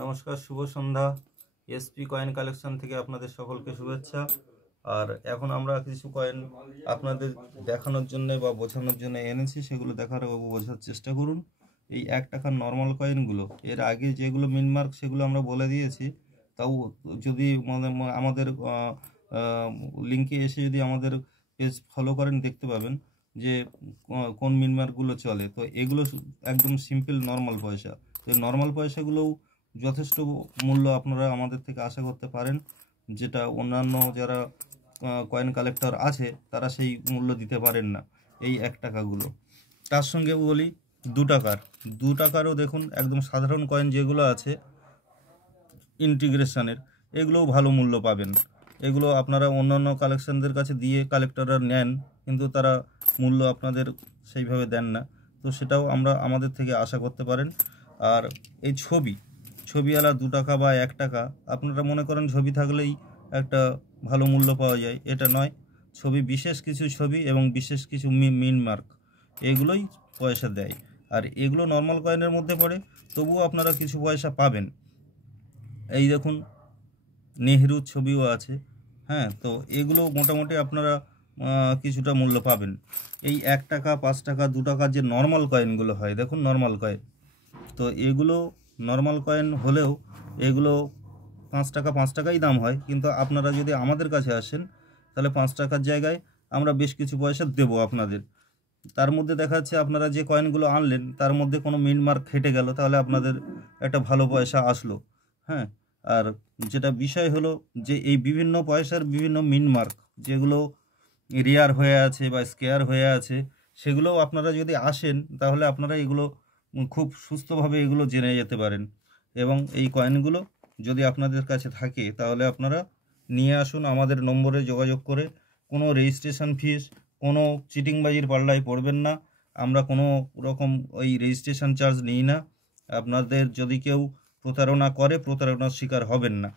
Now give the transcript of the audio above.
নমস্কার, শুভ সন্ধ্যা। SP coin collection থেকে আপনাদের সকলকে শুভেচ্ছা। আর এখন আমরা কিছু কয়েন আপনাদের দেখানোর জন্য বা বোঝানোর জন্য এনেছি, সেগুলো দেখার ও বোঝার চেষ্টা করুন। এই 1 টাকার নর্মাল কয়েনগুলো, এর আগে যেগুলো মিনমার্ক সেগুলো আমরা বলে দিয়েছি। তাও যদি আমাদের লিঙ্কে এসে যদি আমাদের পেজ ফলো করেন, দেখতে পাবেন যে কোন মিনমার্কগুলো চলে। তো এগুলো একদম সিম্পল নর্মাল পয়সা। তো নর্মাল পয়সাগুলোও যথেষ্ট মূল্য আপনারা আমাদের থেকে আশা করতে পারেন, যেটা অন্যান্য যারা কয়েন কালেক্টর আছে তারা সেই মূল্য দিতে পারেন না এই 1 টাকাগুলো। তার সঙ্গে বলি 2 টাকারও দেখুন একদম সাধারণ কয়েন যেগুলো আছে ইন্টিগ্রেশনের, এগুলোও ভালো মূল্য পাবেন। এগুলো আপনারা অন্যান্য কালেকশনদের কাছে দিয়ে কালেক্টররা নেন, কিন্তু তারা মূল্য আপনাদের সেইভাবে দেন না। তো সেটাও আমাদের থেকে আশা করতে পারেন। আর এই ছবিওয়ালা 2 টাকা বা 1 টাকা, আপনারা মনে করেন ছবি থাকলেই একটা ভালো মূল্য পাওয়া যায়, এটা নয়। বিশেষ কিছু ছবি এবং বিশেষ কিছু মিনমার্ক, এগুলোই পয়সা দেয়। আর এগুলো নর্মাল কয়েনের মধ্যে পড়ে, তবুও আপনারা কিছু পয়সা পাবেন। এই দেখুন, নেহরুর ছবিও আছে। হ্যাঁ, তো এগুলো মোটামুটি আপনারা কিছুটা মূল্য পাবেন। এই 1 টাকা, 5 টাকা, 2 টাকার যে নর্মাল কয়েনগুলো হয়, দেখুন নর্মাল কয়েন, তো এগুলো নর্মাল কয়েন হলেও এগুলো 5 টাকাই দাম হয়। কিন্তু আপনারা যদি আমাদের কাছে আসেন, তাহলে 5 টাকার জায়গায় আমরা বেশ কিছু পয়সা দেবো আপনাদের। তার মধ্যে দেখা যাচ্ছে আপনারা যে কয়েনগুলো আনলেন তার মধ্যে কোনো মিনমার্ক খেটে গেল, তাহলে আপনাদের একটা ভালো পয়সা আসলো। হ্যাঁ, আর যেটা বিষয় হলো যে এই বিভিন্ন পয়সার বিভিন্ন মিনমার্ক যেগুলো রেয়ার হয়ে আছে বা স্কেয়ার হয়ে আছে, সেগুলোও আপনারা যদি আসেন তাহলে আপনারা এগুলো খুব সুস্থভাবে এগুলো জেনে যেতে পারেন। এবং এই কয়েনগুলো যদি আপনাদের কাছে থাকে তাহলে আপনারা নিয়ে আসুন আমাদের নম্বরে যোগাযোগ করে। কোনো রেজিস্ট্রেশন ফিস, কোনো চিটিংবাজির পাল্লায় পড়বেন না। আমরা কোনো রকম ওই রেজিস্ট্রেশন চার্জ নিই না। আপনাদের যদি কেউ প্রতারণা করে, প্রতারণার শিকার হবেন না।